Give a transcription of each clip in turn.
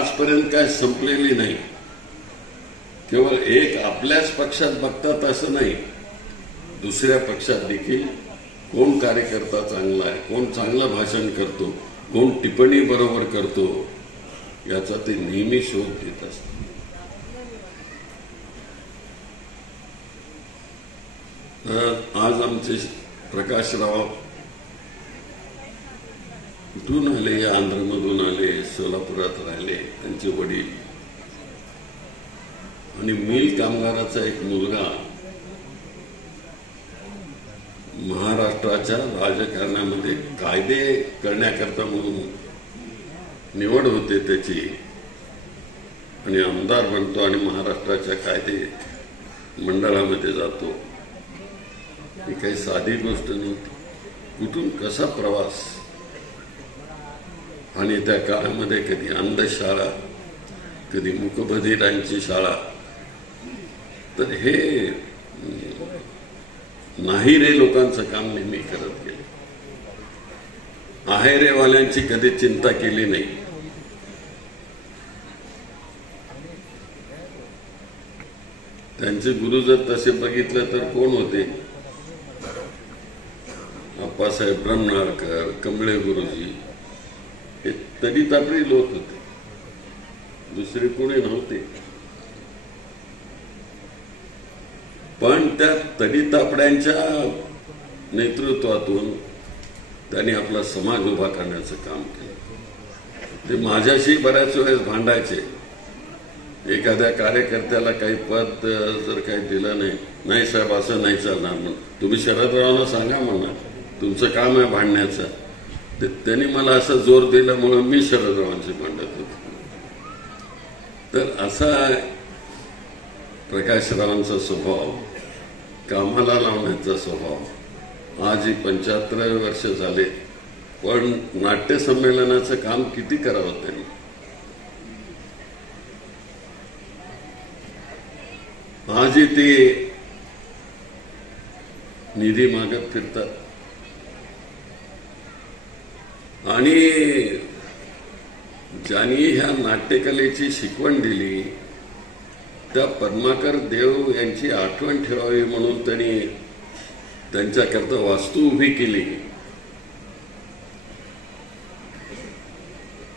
आजपर्यंत काय संपलेली नाही। केवळ एक आपल्याच पक्षात बघतात असं नाही, दुसऱ्या पक्षात देखील कोण कार्यकर्ता चांगला आहे, कोण चांगलं भाषण करतो, कोण टिप्पणी बरोबर करतो, याचा ते नेहमी शोध घेत असतात। आज आमचे प्रकाशराव कुठून आले, आंध्रमधून आले, सोलापुरात राहिले, त्यांचे वडील आणि मिल कामगाराचा एक मुलगा महाराष्ट्राच्या राजकारणामध्ये कायदे करण्याकरता म्हणून निवड होते त्याची आणि आमदार बनतो आणि महाराष्ट्राच्या कायदे मंडळामध्ये जातो। ही काही साधी गोष्ट नव्हती। कुठून कसा प्रवास, आणि त्या काळामध्ये कधी अंधशाळा, कधी मूकबधिरांची शाळा, तर हे नाही रे लोकांचं काम नेहमी करत गेले। आहेरेवाल्यांची कधी चिंता केली नाही। त्यांचे गुरु जर तसे बघितलं तर कोण होते? अप्पासाहेब ब्रह्मनाळकर, कमळे गुरुजी, हे तडीतापडी लोक होते, दुसरे कोणी नव्हते। पण त्या तडीतापड्यांच्या नेतृत्वातून त्यांनी आपला समाज उभा करण्याचं काम केलं। ते माझ्याशी बऱ्याच वेळेस भांडायचे, एखाद्या कार्यकर्त्याला काही पद जर काही दिलं नाही साहेब असं नाही चालणार म्हणून, तुम्ही शरदरावांना सांगा म्हणा, तुमचं काम आहे भांडण्याचं। त्यांनी मला असं जोर दिल्यामुळे मी शरदरावांशी भांडत होतो। तर असा प्रकाशरावांचा स्वभाव, कामाला लावण्याचा स्वभाव। आज ही 75 वर्ष झाले, पण नाट्य संमेलनाचं काम किती करावं त्यांनी। आजही ते निधी मागत फिरतात आणि ज्यांनी ह्या नाट्यकलेची शिकवण दिली त्या पद्माकर देव यांची आठवण ठेवावी म्हणून त्यांनी त्यांच्याकरता वास्तू उभी केली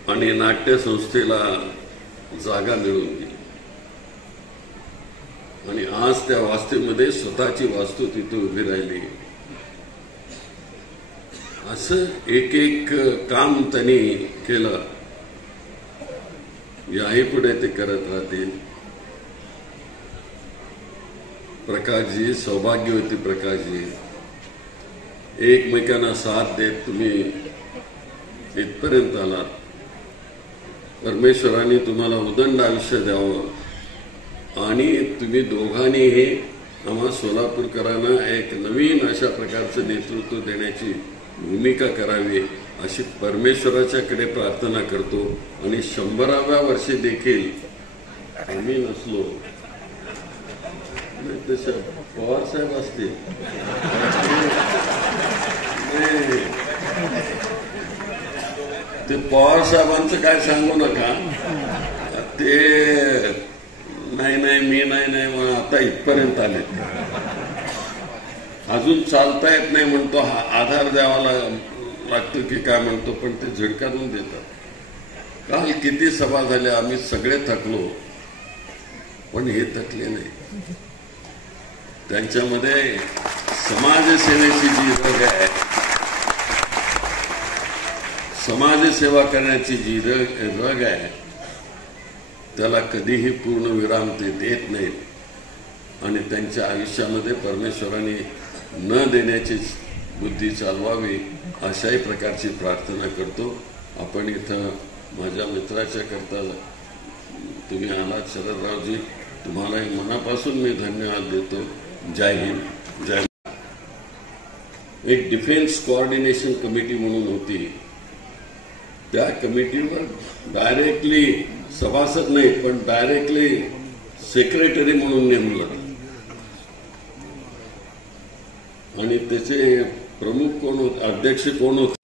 आणि नाट्य संस्थेला जागा मिळवून दिली आणि आज त्या वास्तूमध्ये स्वतःची वास्तू तिथे उभी राहिली। असं एक एक काम त्यांनी केलं, याही पुढे ते करत राहतील। प्रकाशजी, सौभाग्यवती प्रकाशजी, एकमेकांना साथ देत तुम्ही इथपर्यंत आलात। परमेश्वराने तुम्हाला उदंड आयुष्य द्यावं आणि तुम्ही दोघांनी हे आम्हा सोलापूरकरांना एक नवीन अशा प्रकारचं नेतृत्व देण्याची भूमिका करावी अशी परमेश्वराच्याकडे प्रार्थना करतो। आणि 100व्या वर्षी देखील आम्ही नसलो तसे पवार साहेब असतील, ते पवार साहेबांचं काय सांगू नका, ते नाही मी नाही म्हणून आता इथपर्यंत आले। अजून चालता येत नाही म्हणतो, आधार द्यावा लागतो की काय म्हणतो, पण ते झिडकारून देतात। काल किती सभा झाल्या, आम्ही सगळे थकलो, पण हे थकले नाही। त्यांच्यामध्ये समाजसेवेची जी रग आहे, समाजसेवा करण्याची जी रग आहे, त्याला कधीही पूर्ण विराम ते देत नाहीत आणि त्यांच्या आयुष्यामध्ये परमेश्वराने न देण्याची बुद्धी चालवावी अशाही प्रकारची प्रार्थना करतो। आपण इथं माझ्या मित्राच्या करता तुम्ही आलात शरदरावजी, तुम्हालाही मनापासून मी धन्यवाद देतो। जय हिंद, जय। एक डिफेन्स कोऑर्डिनेशन कमिटी म्हणून होती, त्या कमिटीवर डायरेक्टली सभासद नाही पण डायरेक्टली सेक्रेटरी म्हणून नेमलं आणि त्याचे प्रमुख कोण होते, अध्यक्ष कोण होते